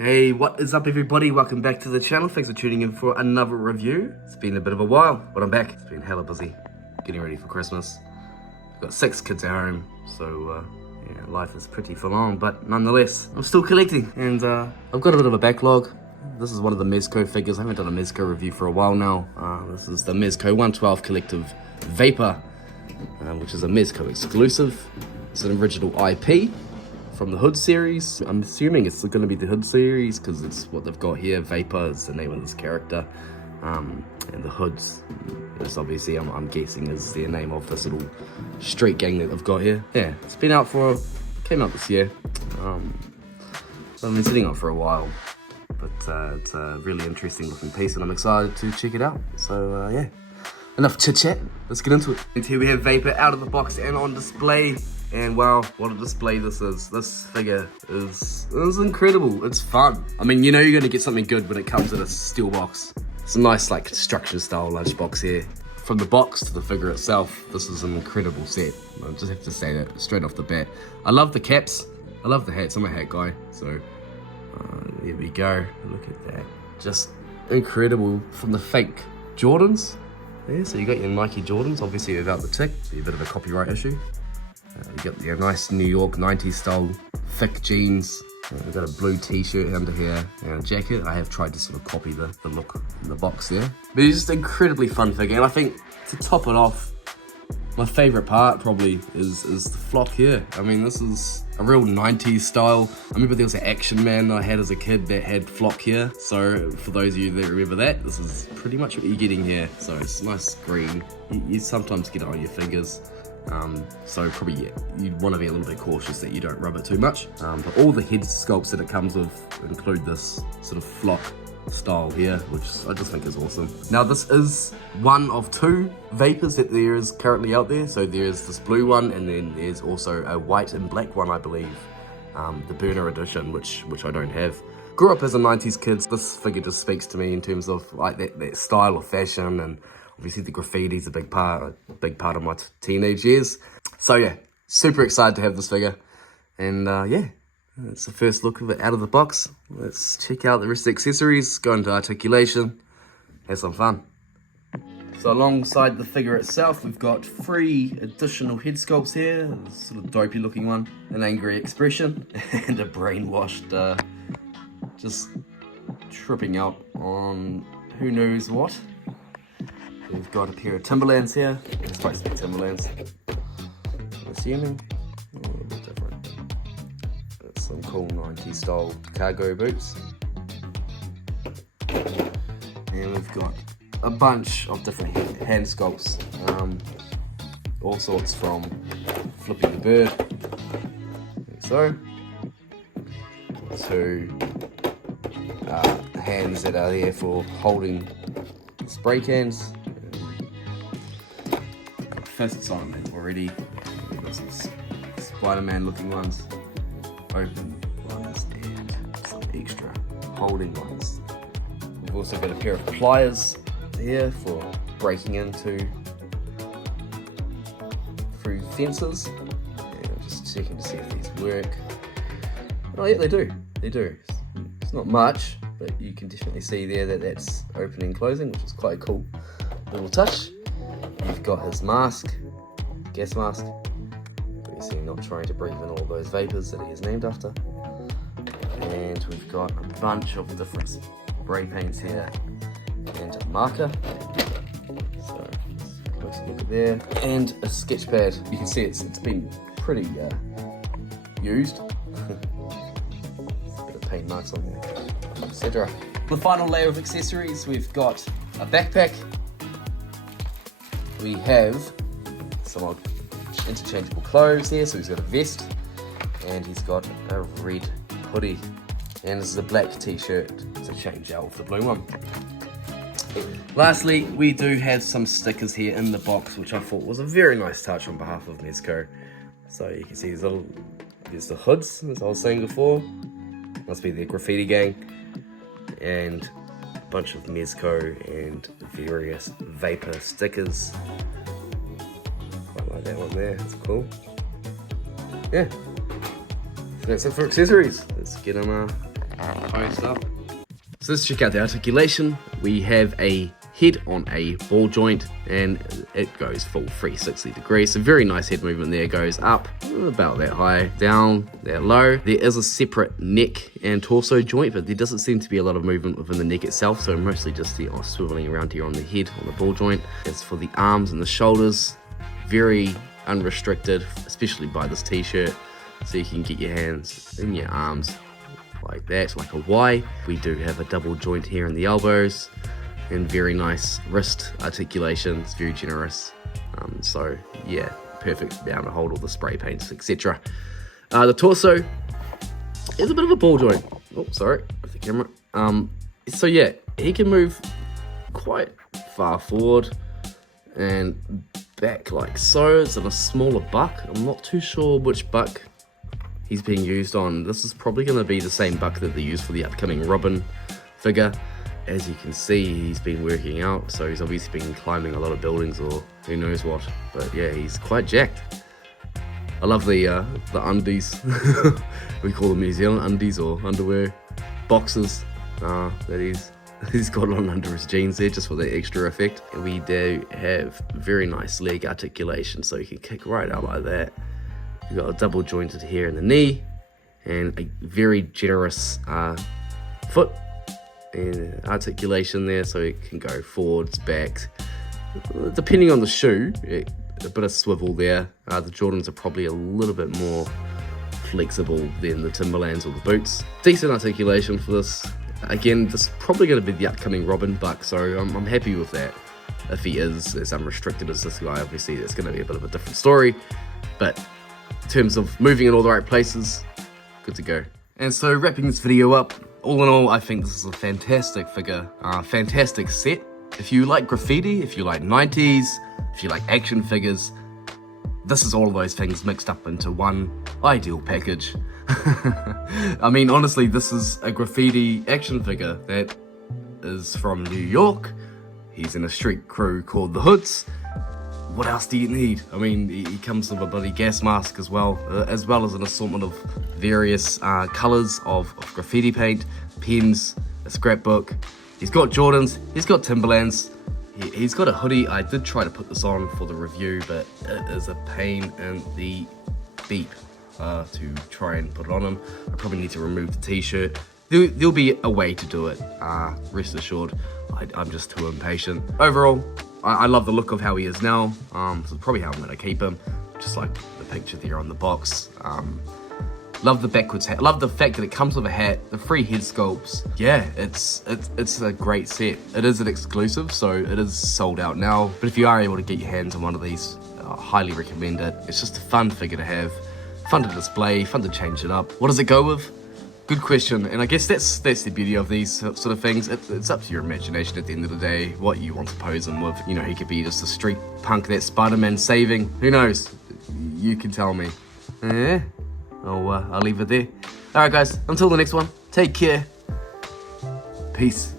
Hey, what is up everybody? Welcome back to the channel. Thanks for tuning in for another review. It's been a bit of a while, but I'm back. It's been hella busy getting ready for Christmas. I've got 6 kids at home, so yeah, life is pretty full on, but nonetheless, I'm still collecting. And I've got a bit of a backlog. This is one of the Mezco figures. I haven't done a Mezco review for a while now. This is the Mezco 112 Collective Vapor, which is a Mezco exclusive. It's an original IP from the Hoodz series. I'm assuming it's going to be the Hoodz series because it's what they've got here. Vapor is the name of this character. And the Hoodz is obviously, I'm guessing, is the name of this little street gang that they've got here. Yeah, it's been out came out this year. So I've been sitting on it for a while. But it's a really interesting looking piece and I'm excited to check it out. So yeah, enough chit chat, let's get into it. And here we have Vapor out of the box and on display. And wow, what a display this is. This figure is incredible. It's fun. I mean, you know you're gonna get something good when it comes in a steel box. It's a nice like construction style lunchbox here. From the box to the figure itself, this is an incredible set. I just have to say that straight off the bat. I love the caps. I love the hats. I'm a hat guy, so there we go. Look at that. Just incredible. From the fake Jordans. Yeah, so you got your Nike Jordans, obviously without the tick. Be a bit of a copyright issue. You got your nice New York 90s style thick jeans. We've got a blue t-shirt under here and a jacket. I have tried to sort of copy the look in the box there. But it's just an incredibly fun figure. And I think to top it off, my favorite part probably is the flock here. I mean, this is a real 90s style. I remember there was an Action Man I had as a kid that had flock here. So for those of you that remember that, this is pretty much what you're getting here. So it's nice green. You sometimes get it on your fingers. So probably you'd want to be a little bit cautious that you don't rub it too much. But all the head sculpts that it comes with include this sort of flock style here, which I just think is awesome. Now this is one of 2 Vapors that there is currently out there. So there's this blue one and then there's also a white and black one, I believe. The burner edition, which I don't have. Grew up as a 90s kid. This figure just speaks to me in terms of like that style of fashion, and obviously the graffiti's a big part of my teenage years. So yeah, super excited to have this figure. And yeah, it's the first look of it out of the box. Let's check out the rest of the accessories, go into Articulation, have some fun. So alongside the figure itself, we've got 3 additional head sculpts here. A sort of dopey looking one, an angry expression, and a brainwashed, just tripping out on who knows what. We've got a pair of Timberlands here. It's supposed to be Timberlands, I'm assuming. A little bit different. Got some cool 90s style cargo boots. And we've got a bunch of different hand sculpts. All sorts from flipping the bird, like so, to hands that are there for holding spray cans. Fists on it already. We've got some Spider-Man looking ones, open ones, and some extra holding ones. We've also got a pair of pliers here for breaking into through fences. And I'm just checking to see if these work. Oh yeah, they do. They do. It's not much, but you can definitely see there that that's opening and closing, which is quite a cool little touch. You've got his mask, gas mask, obviously not trying to breathe in all those vapors that he is named after. And we've got a bunch of different spray paints here and a marker. So close look at there. And a sketch pad. You can see it's been pretty used. A bit of paint marks on there, etc. The final layer of accessories, we've got a backpack. We have some interchangeable clothes here, so he's got a vest, and he's got a red hoodie, and this is a black t-shirt to change out with the blue one. Lastly, we do have some stickers here in the box, which I thought was a very nice touch on behalf of Mezco. So you can see there's the Hoodz, as I was saying before, must be their graffiti gang, and bunch of Mezco and various Vapor stickers. Quite like that one there, that's cool. Yeah, so that's it for accessories. Let's get them Closed up. So let's check out the articulation. We have a head on a ball joint and it goes full 360 degrees. So very nice head movement there. Goes up about that high, down, that low. There is a separate neck and torso joint, but there doesn't seem to be a lot of movement within the neck itself. So mostly just the swiveling around here on the head, on the ball joint. As for the arms and the shoulders, very unrestricted, especially by this t-shirt. So you can get your hands in your arms like that, like a Y. We do have a double joint here in the elbows and very nice wrist articulation. It's very generous. So yeah, perfect down to hold all the spray paints, etc. The torso is a bit of a ball joint. Oh, sorry, with the camera. So yeah, he can move quite far forward and back like so. It's in a smaller buck. I'm not too sure which buck he's being used on. This is probably going to be the same buck that they use for the upcoming Robin figure. As you can see, he's been working out, so he's obviously been climbing a lot of buildings or who knows what. But yeah, he's quite jacked. I love the undies. We call them New Zealand undies or underwear boxes that he's got on under his jeans there, just for the extra effect. And we do have very nice leg articulation, so you can kick right out like that. You've got a double jointed here in the knee and a very generous foot and articulation there, so it can go forwards, backs, depending on the shoe. A bit of swivel there. The Jordans are probably a little bit more flexible than the Timberlands or the boots. Decent articulation for this. Again, this is probably going to be the upcoming Robin buck, so I'm happy with that. If he is as unrestricted as this guy, obviously that's going to be a bit of a different story, but in terms of moving in all the right places, good to go. And so wrapping this video up, all in all, I think this is a fantastic figure, fantastic set. If you like graffiti, if you like 90s, if you like action figures, this is all of those things mixed up into one ideal package. I mean, honestly, this is a graffiti action figure that is from New York. He's in a street crew called the Hoodz. What else do you need? I mean, he comes with a bloody gas mask as well as an assortment of various colours of graffiti paint, pens, a scrapbook. He's got Jordans, he's got Timberlands, he's got a hoodie. I did try to put this on for the review, but it is a pain in the beep to try and put it on him. I probably need to remove the t-shirt. There'll be a way to do it, rest assured. I'm just too impatient. Overall, I love the look of how he is now, so probably how I'm going to keep him, just like the picture there on the box. Love the backwards hat, love the fact that it comes with a hat, the free head sculpts. Yeah, it's a great set. It is an exclusive, so it is sold out now, but if you are able to get your hands on one of these, I highly recommend it. It's just a fun figure to have, fun to display, fun to change it up. What does it go with? Good question, and I guess that's the beauty of these sort of things. It's up to your imagination at the end of the day, what you want to pose him with. You know, he could be just a street punk that Spider-Man's saving. Who knows? You can tell me. Yeah? I'll leave it there. Alright guys, until the next one, take care. Peace.